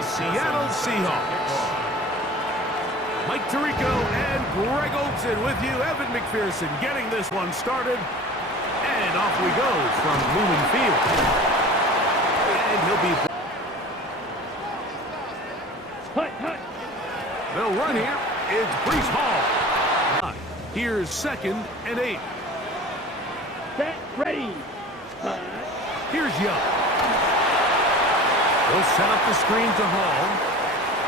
the Seattle Seahawks. Mike Tirico and Greg Olson with you. Evan McPherson getting this one started. And off we go from Lumen Field. And he'll be... They'll run here. It's Breece Hall. Here's 2nd and 8. Set, ready. Here's Young. He'll set up the screen to Hall.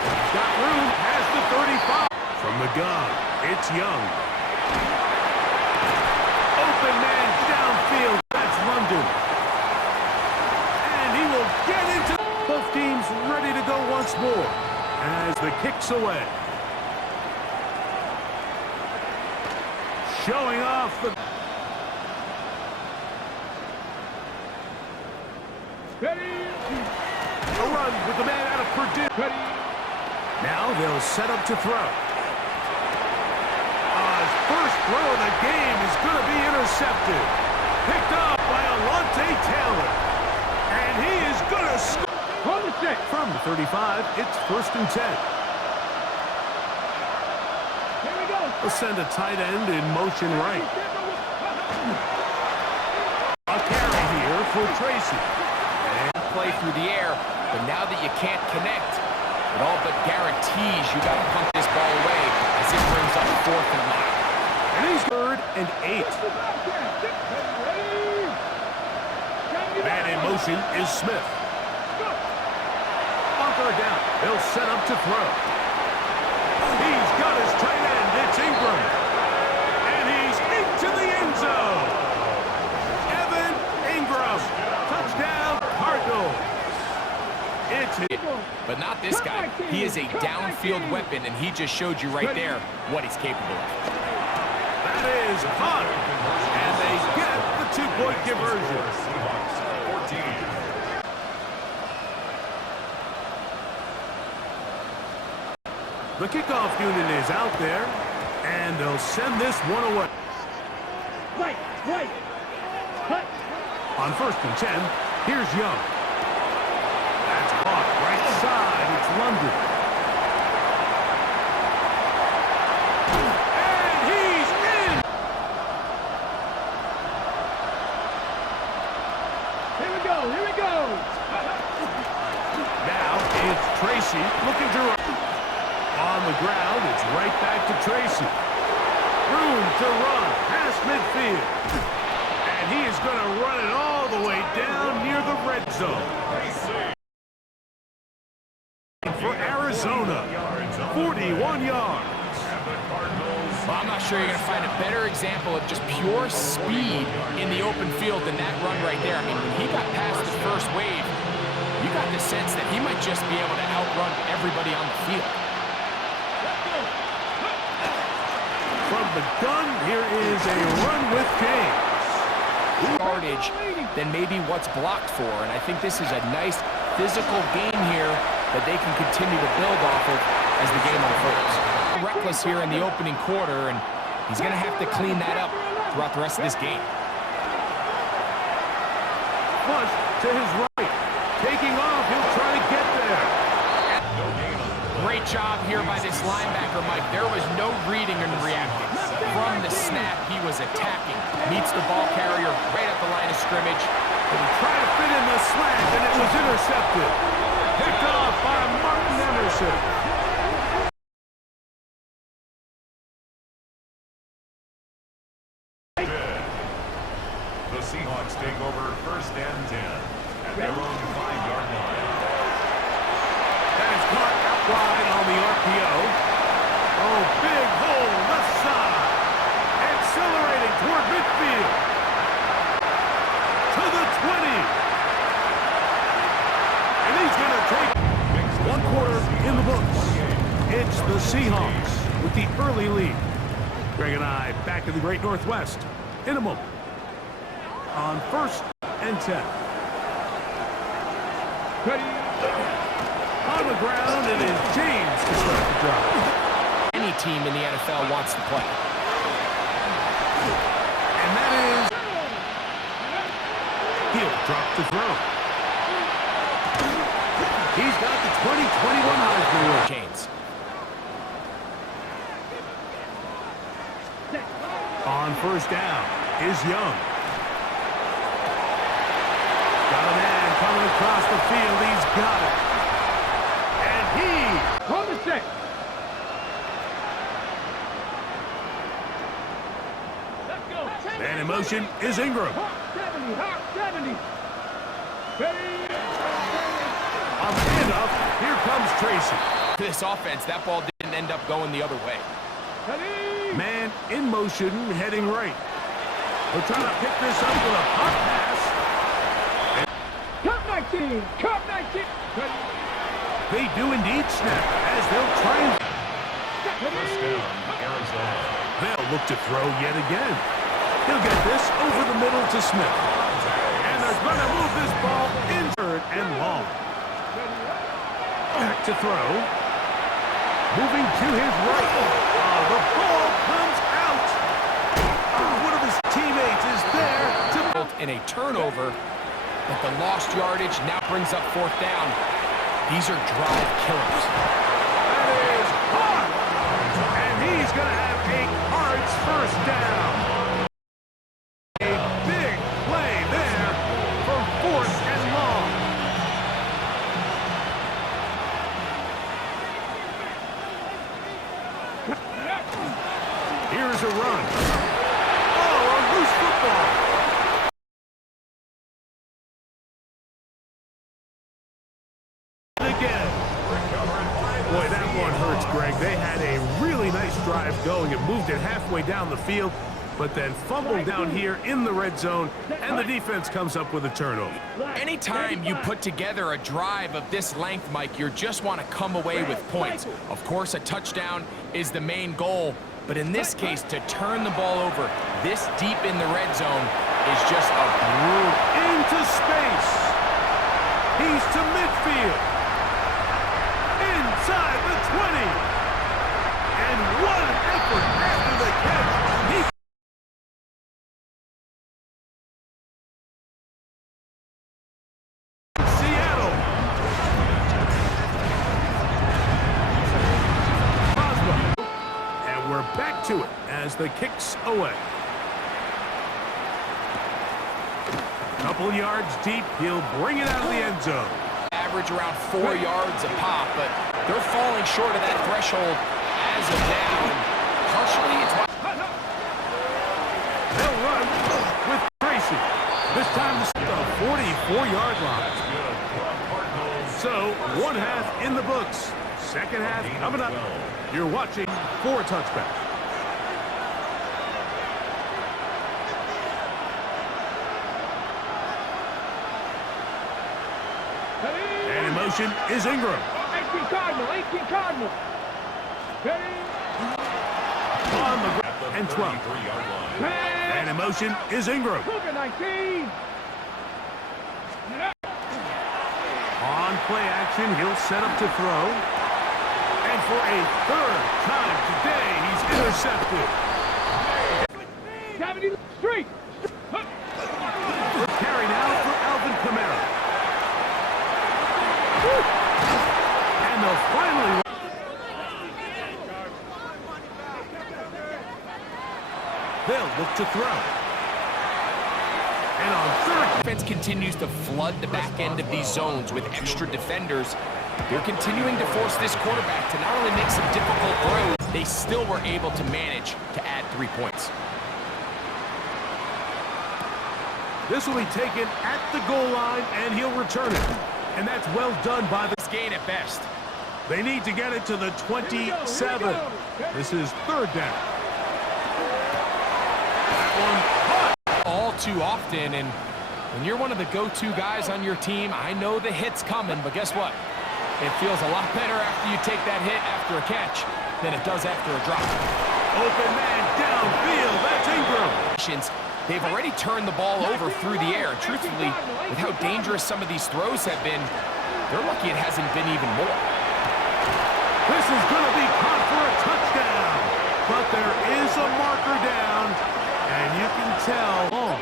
He's got room past the 35. From the gun, it's Young. Open man downfield. That's London. And he will get into... Both teams ready to go once more as the kick's away. Showing off the... A run with the man out of Purdue. Now they'll set up to throw. His first throw of the game is going to be intercepted. Picked up by Alontae Taylor. And he is going to score. From the 35, it's 1st and 10. Here we go. We'll send a tight end in motion right. A carry here for Tracy. Play through the air, but now that you can't connect, it all but guarantees you got to punt this ball away as it brings up 4th and 9. And he's 3rd and 8. Man in motion is Smith. On 3rd down, they'll set up to throw. He's got his tight end, it's Ingram. And he's into the end zone. Evan Ingram, touchdown. But not this guy. He is a downfield weapon, and he just showed you right there what he's capable of. That is fun. And they get the 2-point conversion. The kickoff unit is out there, and they'll send this one away. Right. Cut. On 1st and 10, here's Young. That's caught right side. It's London. And he's in. Here we go. Now it's Tracy looking to run. On the ground, it's right back to Tracy. Room to run past midfield. And he is going to run it all the way down near the red zone. For Arizona, 41 yards. Well, I'm not sure you're going to find a better example of just pure speed in the open field than that run right there. I mean, when he got past the first wave, you got the sense that he might just be able to outrun everybody on the field. From the gun, here is a run with James. Yardage than maybe what's blocked for, and I think this is a nice physical game here that they can continue to build off of as the game unfolds. Reckless here in the opening quarter, and he's going to have to clean that up throughout the rest of this game. Flush to his right. Taking off, he'll try to get there. Great job here by this linebacker, Mike. There was no reading and reacting. From the snap, he was attacking. Meets the ball carrier right at the line of scrimmage. And he tried to fit in the slant, and it was intercepted. Picked off by Martin Emerson. The Seahawks take over 1st and 10 at their own 5-yard line. That is caught out wide on the RPO. Oh, big hole left side. Accelerating toward midfield. To the 20. And he's going to take 1 quarter in the books. It's the Seahawks with the early lead. Greg and I back in the Great Northwest in a moment. On 1st and 10. Ready. On the ground, it is James to start the drive. Any team in the NFL wants to play. And that is... He'll drop the throw. He's got the 20-20 forward chains. On first down is Young. Got a man coming across the field. He's got it. And he... On the set. Let's go. Man in motion is Ingram. Hot 70, hot 70. Ready. On the handoff, here comes Tracy. For this offense, that ball didn't end up going the other way. Ready. Man in motion, heading right. We're trying to pick this up with a pop pass. Cup 19. Cup 19. Ready. They do indeed snap as they'll try and... First down, Arizona. They'll look to throw yet again. He'll get this over the middle to Smith. And they're going to move this ball in third and long. Back to throw. Moving to his right. The ball comes out. One of his teammates is there to... In a turnover, but the lost yardage now brings up fourth down. These are drive killers. That is hard. And he's going to have a Cards first down. A big play there for fourth and long. Here's a run. Oh, a loose football. Again. Boy, that one hurts, Greg. They had a really nice drive going and moved it halfway down the field, but then fumbled down here in the red zone, and the defense comes up with a turnover. Anytime you put together a drive of this length, Mike, you just want to come away with points. Of course, a touchdown is the main goal, but in this case, to turn the ball over this deep in the red zone is just a brutal. Into space. He's to midfield. Inside the 20. And one effort after the catch. Seattle. Boswell. And we're back to it as the kick's away. Couple yards deep, he'll bring it out of the end zone. Average around 4 yards a pop, but they're falling short of that threshold as of now. Partially, it's why They'll run with Tracy. This time to the 44-yard line. So, one half in the books. Second half coming up. You're watching 4 touchdowns. And in motion is Ingram. 18 Cardinal. 18 Cardinal. Ready. On the ground and 12. And in motion is Ingram. Cougar 19. On play action, he'll set up to throw. And for a third time today, he's intercepted. 70 straight. Carry now for Alvin Kamara. And they'll finally... They'll look to throw. And on third... defense continues to flood the back end of these zones with extra defenders. They're continuing to force this quarterback to not only make some difficult throws, they still were able to manage to add 3 points. This will be taken at the goal line, and he'll return it. And that's well done by the... Gain at best. They need to get it to the 27. This is third down. That one caught. All too often, and when you're one of the go-to guys on your team, I know the hit's coming, but guess what? It feels a lot better after you take that hit after a catch than it does after a drop. Open man downfield. That's Ingram. They've already turned the ball over through the air. Truthfully, with how dangerous some of these throws have been, they're lucky it hasn't been even more. This is going to be caught for a touchdown. But there is a marker down, and you can tell. Oh.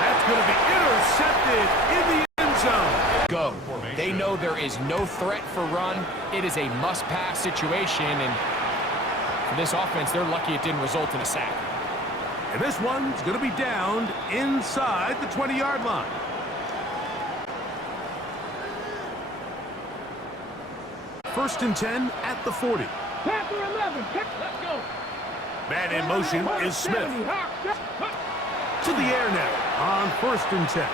That's going to be intercepted. intercepted in the end zone. Go. They know there is no threat for run. It is a must-pass situation, and for this offense, they're lucky it didn't result in a sack. And this one's going to be downed inside the 20-yard line. First and 10 at the 40. Packer 11. Let's go. Man in motion is Smith. To the air now on first and 10.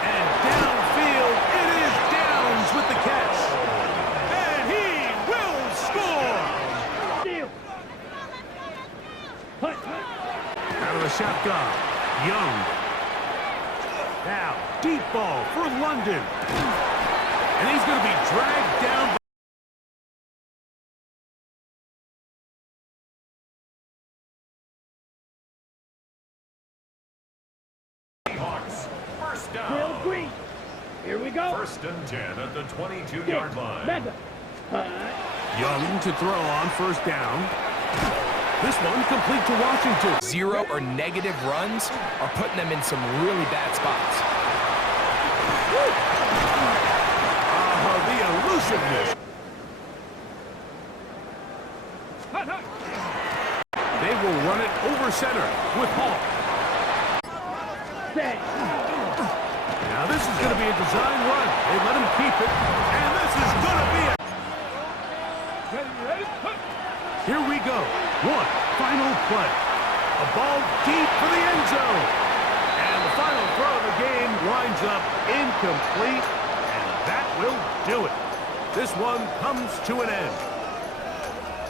And downfield, it is Downs with the catch. And he will score. Deal. Out of the shotgun, Young. Now, deep ball for London. And he's going to be dragged down. Seahawks, first Bill down. Green. Here we go. First and 10 at the 22-yard line. Meta. Young to throw on first down. This one complete to Washington. 0 or negative runs are putting them in some really bad spots. The elusiveness. They will run it over center with Hall. Now this is going to be a design run. They let him keep it, and this is going to be it. Here we go. One final play. A ball deep for the end zone. And the final throw of the game winds up incomplete, and that will do it. This one comes to an end.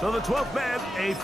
So the 12th man, a